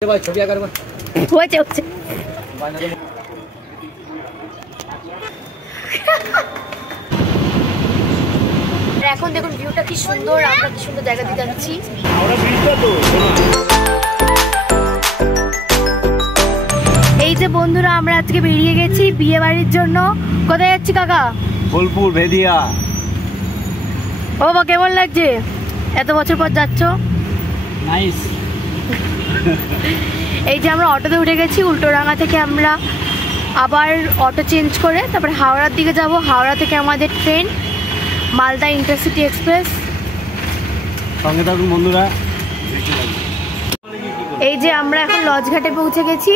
এখন দেখুন ভিউটা কি সুন্দর, আমরা কি সুন্দর জায়গা দিয়ে যাচ্ছি। এই যে বন্ধুরা, আমরা আজকে বেরিয়ে গেছি বিয়ে বাড়ির জন্য। কোথায় যাচ্ছি কাকা? বোলপুর ভেদিয়া। ও বা কেমন লাগছে এত বছর পর যাচ্ছ? নাইস। এই যে আমরা অটোতে উঠে গেছি, উল্টোডাঙ্গা থেকে আমরা আবার অটো চেঞ্জ করে তারপরে হাওড়ার দিকে যাব। হাওড়া থেকে আমাদের ট্রেন মালদা ইন্টারসিটি এক্সপ্রেস। সঙ্গে থাকুন বন্ধুরা। এই যে আমরা এখন লজঘাটে পৌঁছে গেছি,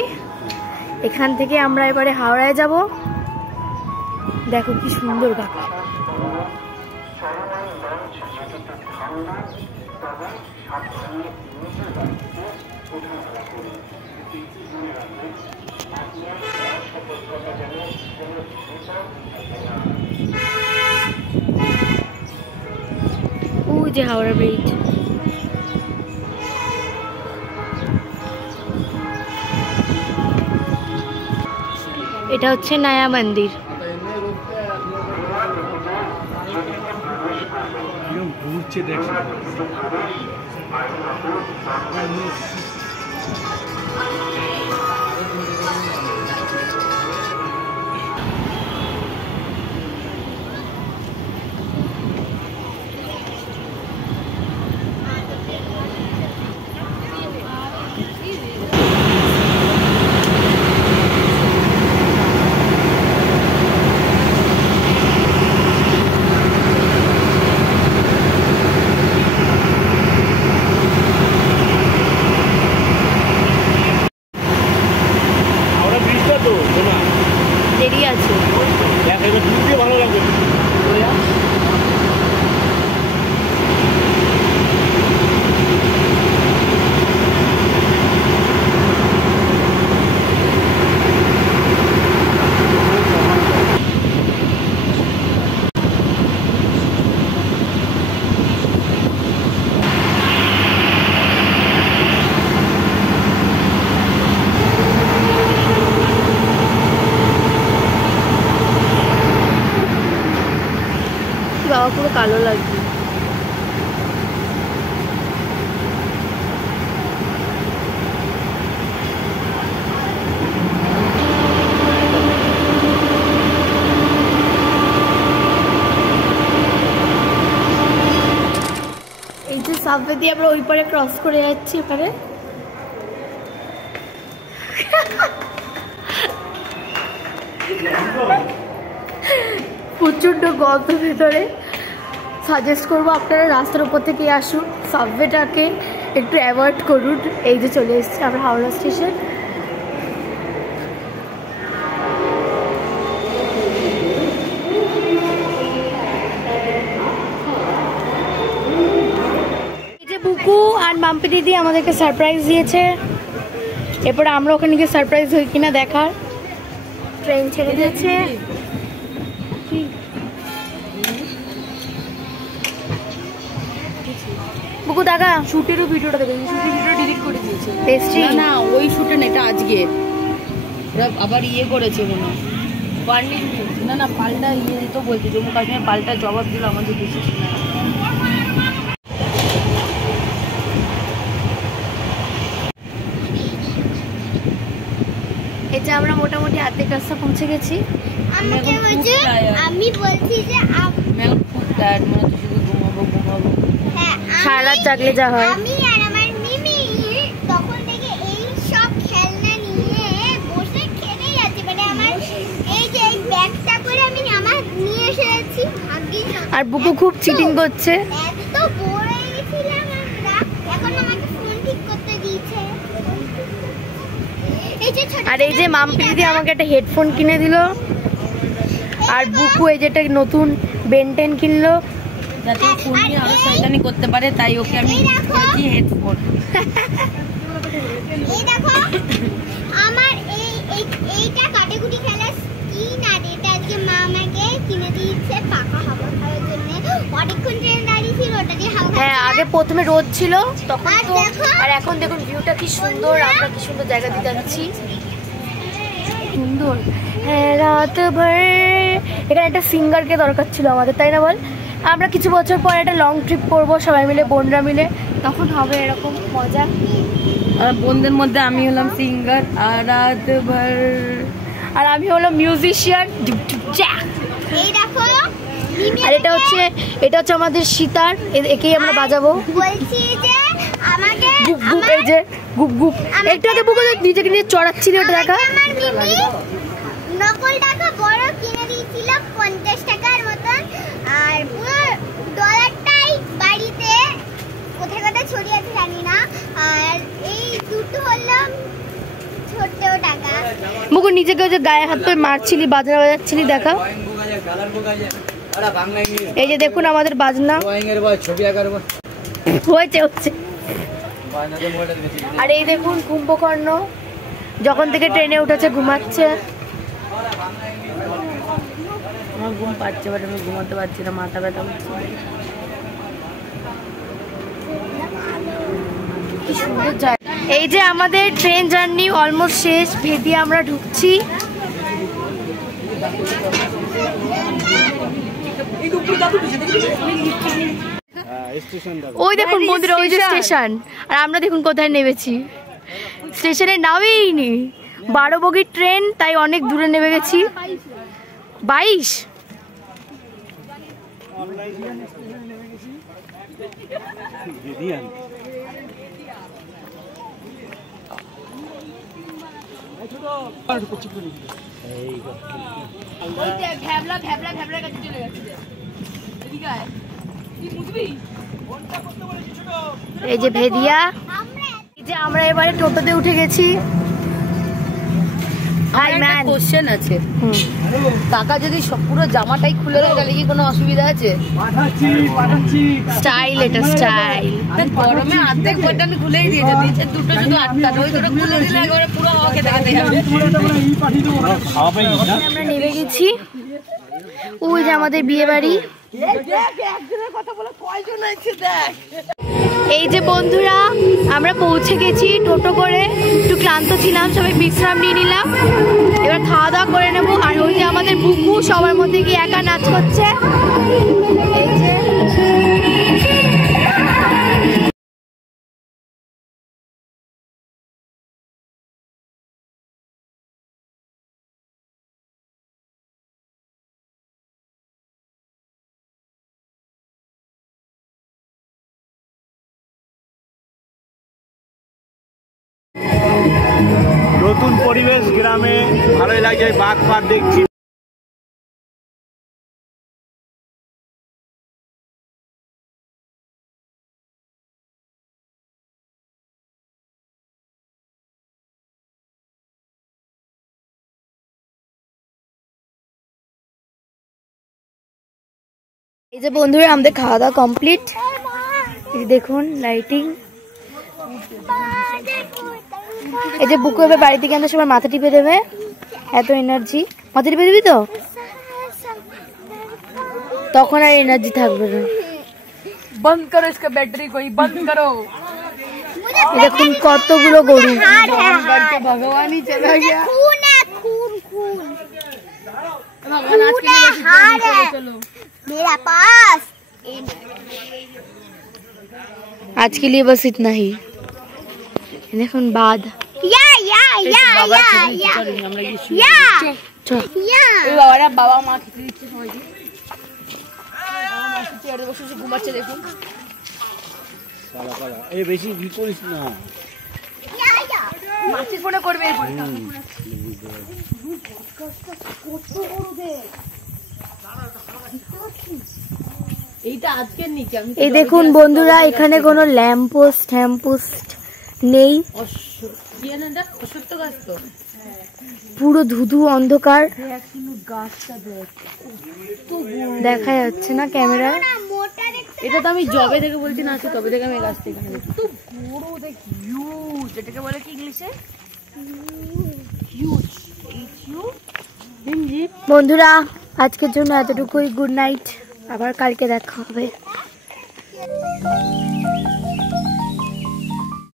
এখান থেকে আমরা এবারে হাওড়ায় যাব। দেখো কি সুন্দর কাকা। ওই যে হাওড়া ব্রিজ। এটা হচ্ছে নয়া মন্দির। ঘুরছে দেখছি। দেরি আছে। ভালো লাগবে। বাবা পুরো কালো লাগছে। এই যে সাবওয়ে দিয়ে আমরা ওই পারে ক্রস করে যাচ্ছি। এবারে প্রচন্ড গন্ধ ভেতরে। সাজেস্ট করবো আপনারা রাস্তার উপর থেকে আসুন, সাবওয়েটাকে একটু অ্যাভয়েড করুন। এই যে চলে এসেছি আমরা হাওড়া স্টেশন। এই যে বুকু আর মাম্পি দিদি আমাদেরকে সারপ্রাইজ দিয়েছে। এরপরে আমরা ওখানে গিয়ে সারপ্রাইজ হই কিনা দেখার। ট্রেন ছেড়ে দিয়েছে। বুকু দাদা শুটেরও ভিডিওটা দেখেন, শুটের ভিডিও ডিলিট করে দিয়েছে। টেস্টি না ওই শুটে না, এটা আজকে ওরা আবার ইয়ে করেছে মনে হয়। না পাল্টা ইয়ে তো বলছে, জম্মু কাশ্মীর পাল্টা জবাব দিল আমাদের দেশে। এটা আমরা মোটামুটি আর্ধেক রাস্তা পৌঁছে গেছি। আমি বলছি যে খুব টায়ার্ড, মনে হচ্ছে শুধু ঘুমাবো। সারা রাত জাগলে যা হয়। আমি আর আমার মিমি তখন থেকে এই সব খেলনা নিয়ে বসে খেলে যাচ্ছি। মানে আমার এই যে এই ব্যাগটা করে আমি আমার নিয়ে এসেছি। আর বুকু খুব চিটিং করছে। এত বোর হয়ে গেছিলাম আমরা। এখন আমাকে ফোন ঠিক করতে দিয়েছে। আর এই যে মাম্পি দিদি আমাকে একটা হেডফোন কিনে দিল। আর বুকু এই যেটা নতুন বেনটেন কিনলো, যাতে ফোন নিয়ে আরো শয়তানি করতে পারে, তাই ওকে আমি করেছি হেডফোন। এই দেখো আমার এইটা কাটাকুটি খেলার স্কিন, আর এটা আজকে মা আমাকে কিনে দিয়েছে পাকা হবার জন্য। অনেকক্ষণ ট্রেন দাঁড়িয়ে ছিল, ওটা দিয়ে হাওয়া হ্যাঁ, আগে প্রথমে রোদ ছিল তখন আর তো, দেখো। আর এখন দেখুন ভিউটা কি সুন্দর, আমরা কি সুন্দর জায়গা দিয়ে যাচ্ছি, সুন্দর। হ্যাঁ, রাত ভর। এখানে একটা সিঙ্গারকে দরকার ছিল আমাদের, তাই না বল? আমরা কিছু বছর পর একটা লং ট্রিপ করবো সবাই মিলে, বোনরা মিলে, তখন হবে এরকম মজা। আর বোনদের মধ্যে আমি হলাম সিঙ্গার আর রাত ভর, আর আমি হলাম মিউজিশিয়ান। এই দেখো আর এটা হচ্ছে আমাদের সিতার, একেই আমরা বাজাবো। বলছি যে আমাকে গুপ গুপ, এই যে গুপ গুপ। একটু আগে বুকে নিজেকে নিয়ে চড়াচ্ছিল, ওটা দেখা। আমার মিমি নকল টাকা বড় কিনে দিয়েছিল 50 টাকার মতন, আর পুরো ডলারটাই বাড়িতে কোথায় কোথায় ছড়িয়ে আছে জানি না। আর এই দুটো হলো ছোট টাকা। মুকু নিজেকে যে গায়ে হাত ধরে মারছিলি, বাজনা বাজাচ্ছিলি, দেখা। এই যে দেখুন আমাদের বাজনা হচ্ছে। আর এই দেখুন কুম্ভকর্ণ যখন থেকে ট্রেনে উঠেছে ঘুমাচ্ছে। আমার ঘুম পাচ্ছে, বাট আমি ঘুমাতে পারছি না, মাথা ব্যথা হচ্ছে। কি সুন্দর জায়গা। এই যে আমাদের ট্রেন জার্নি অলমোস্ট শেষ, ভেদিয়া আমরা ঢুকছি। ওই দেখুন বন্ধুরা, ওই যে স্টেশন, আর আমরা দেখুন কোথায় নেমেছি। স্টেশনে নামেইনি, 12 বগির ট্রেন, তাই অনেক দূরে নেমে গেছি। 22 এই যে ভেদিয়া। এই যে আমরা এবারে টোটোতে উঠে গেছি। কোশ্চেন আছে, কাকা যদি পুরো জামাটাই খুলে দেয় তাহলে কি কোনো অসুবিধা আছে? স্টাইল, এটা স্টাইল। গরমে অর্ধেক বটন খুলেই দিয়েছে, দিয়েছে দুটো শুধু আটকানো, ওই দুটো খুলে দিলে একবারে পুরো হাওয়া খেতে খেতে যাবে। আমরা নেমে গেছি। ওই যে আমাদের বিয়ে বাড়ি। এই যে বন্ধুরা আমরা পৌঁছে গেছি টোটো করে, একটু ক্লান্ত ছিলাম, সবাই বিশ্রাম নিয়ে নিলাম, এবার খাওয়া দাওয়া করে নেবো। আর ওই যে আমাদের বুকু সবার মধ্যে গিয়ে একা নাচ করছে। এই যে নতুন পরিবেশ গ্রামে, ভালোই লাগে, বাঘ ফাঘ দেখছি। এই যে বন্ধুরা আমাদের খাওয়া দাওয়া কমপ্লিট। এই দেখুন লাইটিং। এই যে বুকু এবার বাড়ি থেকে আনতে সবার মাথা টিপে দেবে, এত এনার্জি। মাথা টিপে দিবি তো, তখন আর এনার্জি থাকবে না। বন্ধ করো इसका ব্যাটারি, कोई बंद करो। দেখুন কতগুলো গরু। ভগবানই চলে গিয়া। खून है, खून खून भगवान आज के लिए बस हार है चलो। मेरा पास। आज के लिए बस इतना ही। দেখুন বাদ। या या या या या আমরা কি या চল। या ওই বাবারা বাবা মা খেতে দিচ্ছে সবাইকে। বাবা মা চেয়ারে বসে বসে ঘুমাচ্ছে দেখুন। এই বেশি কি করিস না, या মাছের ফোনে করবে এরপরে। এইটা আজকের নিচে আমি এই দেখুন বন্ধুরা এখানে কোনো ল্যাম্পপোস্ট হ্যাম্পোস্ট নেই, অসত্য গাছ তো পুরো ধুধু অন্ধকার, গাছটা দেখ দেখা যাচ্ছে না ক্যামেরায়। मोटा देखते এটা তো আমি জবে থেকে বলছি না, আছে তবে থেকে আমি গাছটা এখানে দেখি। তো বড় দেখ, হিউজ, এটাকে বলে কি ইংলিশে? হিউজ, বন্ধুরা আজকের জন্য এতটুকুই, গুড নাইট, আবার কালকে দেখা হবে। আছে।